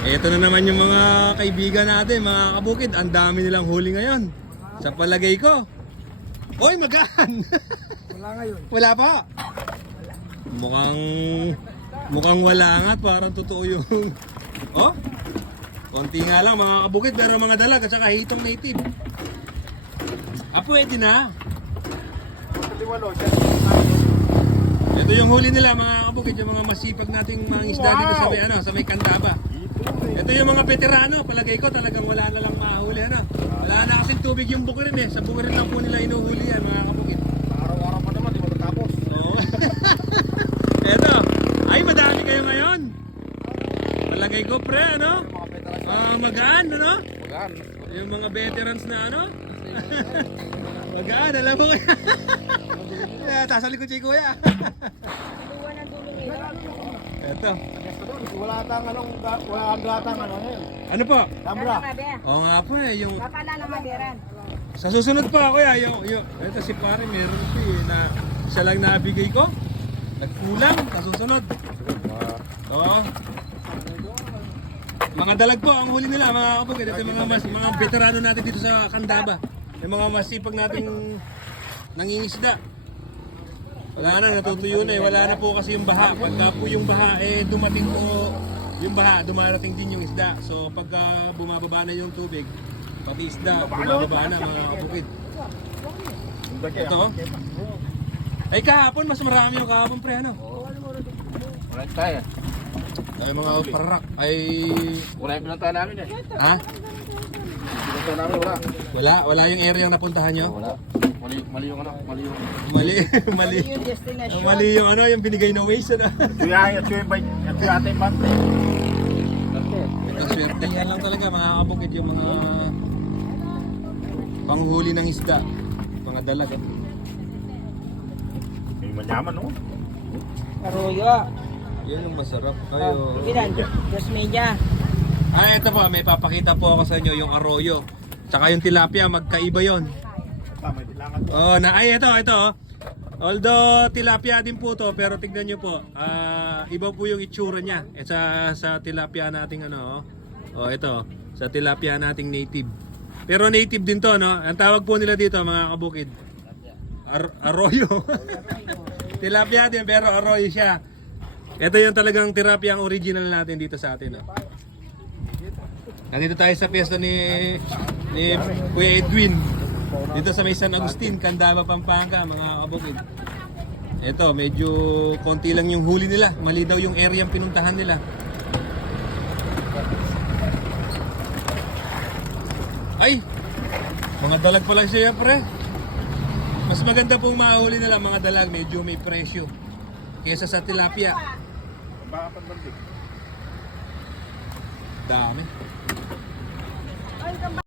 Ito na naman yung mga kaibigan natin, mga kabukid. Ang dami nilang huli ngayon. Sa palagay ko. Oy, magaan! Wala ngayon. Wala pa. Mukhang wala nga at parang totoo yung... Oh? Konti nga lang mga kabukid, pero mga dalag at saka hitong native. Ah, pwede na. Ito yung huli nila mga kabukid, yung mga masipag nating mga isda dito sa may, sa may Candaba. Ito yung mga veterano, palagay ko talagang wala na lang mahuli. Wala na kasing tubig yung bukirin eh. Sa bukirin lang po nila inuhuli yan mga kabukid. Araw-araw pa naman, di matatapos. Oo. Eto, ay madami kayo ngayon. Palagay ko pre, ano? Magaan, ano? Magaan. Yung mga veterans na ano? Magaan, alam mo kaya? Tasali ko si kuya. Eto. Wala tang wala ang gatang ngayon. Ano po? Tambra. Oo nga po eh, yung... Kapala ng maderan. Sa susunod pa kuya, ito si pare meron siya eh, na isa lang nabigay ko. Nagkulang, sa susunod. Oo. Mga dalag po ang huli nila mga kapatid. Ito yung mga veterano natin dito sa Candaba. Yung mga masipag nating nangingisda. Wala na, natutuyo na eh. Wala na po kasi yung baha. Pagka po yung baha eh dumating po yung baha, dumarating din yung isda. So pagka bumababa na yung tubig, pati isda bumababa na mga kapatid. Ito. Ay kahapon mas marami yung kahapon pre ano. Wala tayo. Ay mga parak ay Wala yung pinuntahan namin eh. ha? Pinuntahan namin Wala yung area na napuntahan nyo? Wala. Mali yung mali yung. Mali Yung destination. mali yung yung binigay na waste ano. Tuya, ito yung bite. Ito yung ating bante. Ito swerte yan lang talaga mga kabukid yung mga panghuli ng isda, mga dalag. May manyaman no? Arroyo. Yan yung masarap. Ayo. Ilan? Dos media. Ito po, may papakita po ako sa inyo yung arroyo. Tsaka yung tilapia, magkaiba yon. May tilangan. Oh, ito. Although tilapia din po to, pero tignan nyo po, iba po yung itsura niya. Sa tilapia nating ito, sa tilapia nating native. Pero native din to, no? Ang tawag po nila dito mga kabukid, arroyo. Tilapia din, pero arroyo siya. Ito yung talagang tilapia ang original natin dito sa atin, no? Nandito tayo sa piyesta ni Kuya Edwin. Dito sa may San Agustin, Candaba, Pampanga, mga kabukid. Ito, medyo konti lang yung huli nila. Mali daw yung area ang pinuntahan nila. Ay! Mga dalag pa lang siya, pre. Mas maganda pong mahuli nila mga dalag, medyo may presyo kesa sa tilapia. Dami.